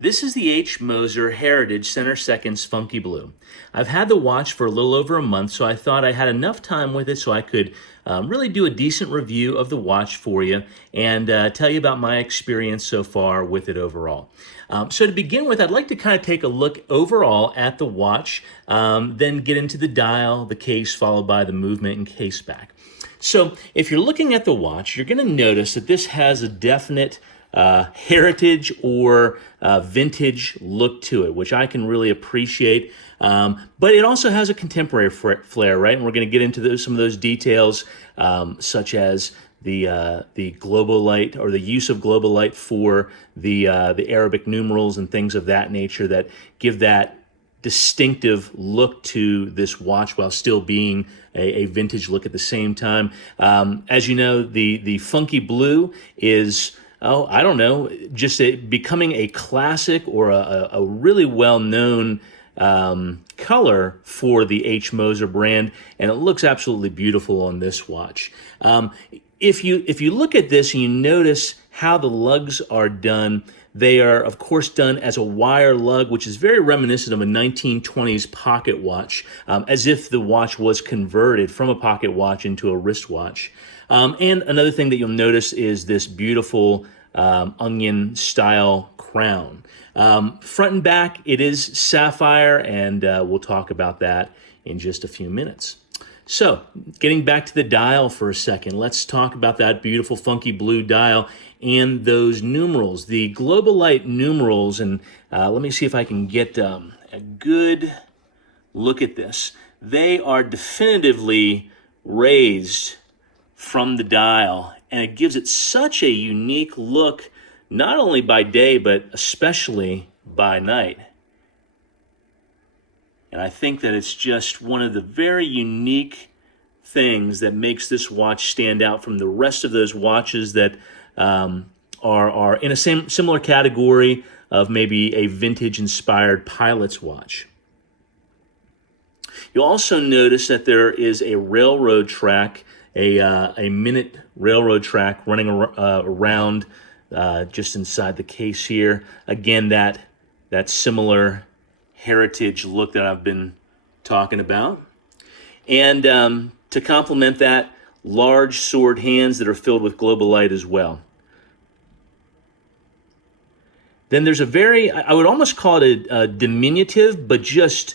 This is the H. Moser Heritage Center Seconds Funky Blue. I've had the watch for a little over a month, so I thought I had enough time with it so I could really do a decent review of the watch for you and tell you about my experience so far with it overall. So to begin with, I'd like to kind of take a look overall at the watch, then get into the dial, the case, followed by the movement and case back. So if you're looking at the watch, you're going to notice that this has a definite heritage or vintage look to it, which I can really appreciate. But it also has a contemporary flair, right? And we're going to get into some of those details, such as the global light or the use of global light for the Arabic numerals and things of that nature that give that distinctive look to this watch while still being a vintage look at the same time. As you know, the funky blue is, I don't know, just becoming a classic or a really well-known color for the H. Moser brand, and it looks absolutely beautiful on this watch. If you look at this and you notice how the lugs are done, they are, of course, done as a wire lug, which is very reminiscent of a 1920s pocket watch, as if the watch was converted from a pocket watch into a wristwatch. And another thing that you'll notice is this beautiful onion-style crown. Front and back, it is sapphire, and we'll talk about that in just a few minutes. So, getting back to the dial for a second, let's talk about that beautiful funky blue dial and those numerals, the Global Light numerals. And let me see if I can get a good look at this. They are definitively raised from the dial, and it gives it such a unique look, not only by day, but especially by night. And I think that it's just one of the very unique things that makes this watch stand out from the rest of those watches that are in a similar category of maybe a vintage-inspired pilot's watch. You'll also notice that there is a railroad track, a minute railroad track running around just inside the case here. Again, that similar heritage look that I've been talking about. And to complement that, large sword hands that are filled with global light as well. Then there's I would almost call it a diminutive, but just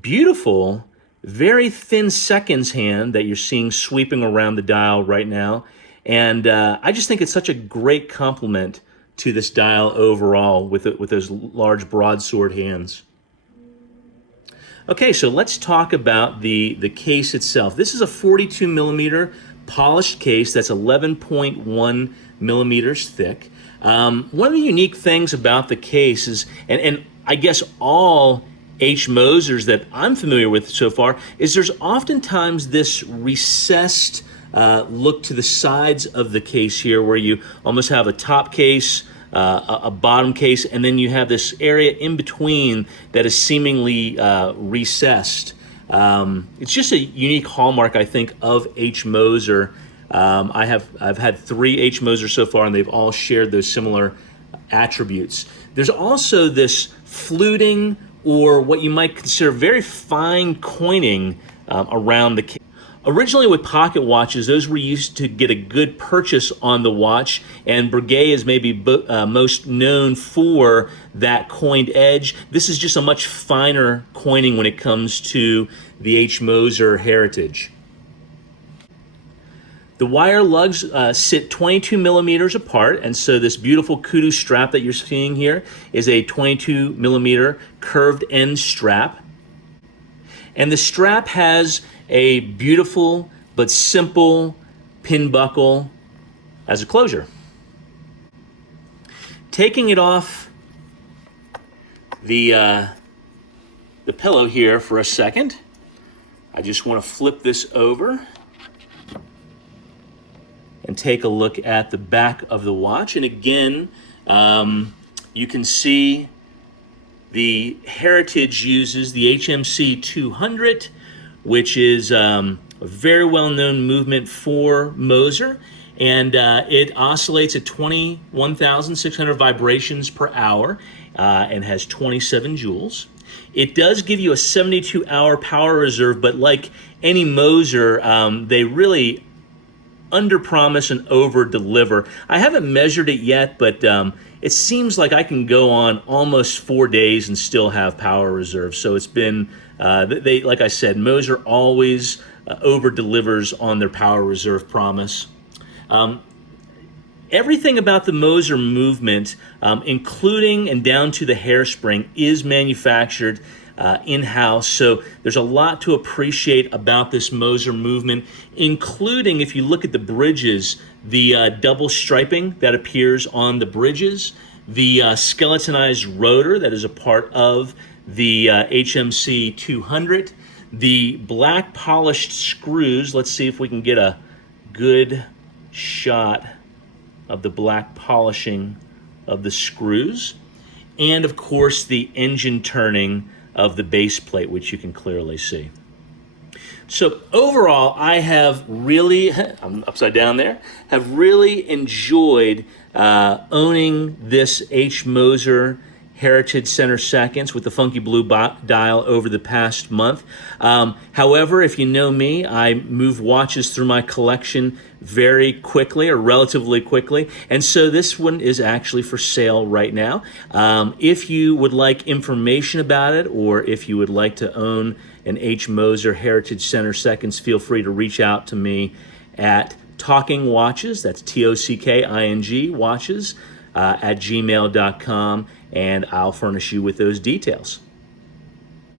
beautiful, very thin seconds hand that you're seeing sweeping around the dial right now. And I just think it's such a great compliment to this dial overall with those large broadsword hands. Okay, so let's talk about the case itself. This is a 42 millimeter polished case that's 11.1 millimeters thick. One of the unique things about the case is, and I guess all H. Mosers that I'm familiar with so far, is there's oftentimes this recessed look to the sides of the case here where you almost have a top case, a bottom case, and then you have this area in between that is seemingly recessed. It's just a unique hallmark, I think, of H. Moser. I've had 3 H. Moser so far, and they've all shared those similar attributes. There's also this fluting, or what you might consider very fine coining around the case. Originally with pocket watches, those were used to get a good purchase on the watch, and Breguet is maybe most known for that coined edge. This is just a much finer coining when it comes to the H. Moser heritage. The wire lugs sit 22 millimeters apart, and so this beautiful kudu strap that you're seeing here is a 22 millimeter curved end strap. And the strap has a beautiful but simple pin buckle as a closure. Taking it off the pillow here for a second, I just want to flip this over and take a look at the back of the watch. And again, you can see the heritage uses the HMC 200, which is a very well-known movement for Moser. and it oscillates at 21,600 vibrations per hour and has 27 joules. It does give you a 72-hour power reserve, but like any Moser, they really under-promise and over-deliver. I haven't measured it yet, but it seems like I can go on almost 4 days and still have power reserve. So it's been, like I said, Moser always over-delivers on their power reserve promise. Everything about the Moser movement, including and down to the hairspring, is manufactured in-house. So there's a lot to appreciate about this Moser movement, including, if you look at the bridges, the double striping that appears on the bridges, the skeletonized rotor that is a part of the HMC 200, the black polished screws. Let's see if we can get a good shot of the black polishing of the screws, and of course the engine turning of the base plate, which you can clearly see. So overall, I have really, I'm upside down there, have really enjoyed owning this H. Moser Heritage Center Seconds with the funky blue dial over the past month. However, if you know me, I move watches through my collection very quickly, or relatively quickly, and so this one is actually for sale right now. If you would like information about it, or if you would like to own an H. Moser Heritage Center Seconds, feel free to reach out to me at TockingWatches, that's TOCKING watches, at gmail.com, and I'll furnish you with those details.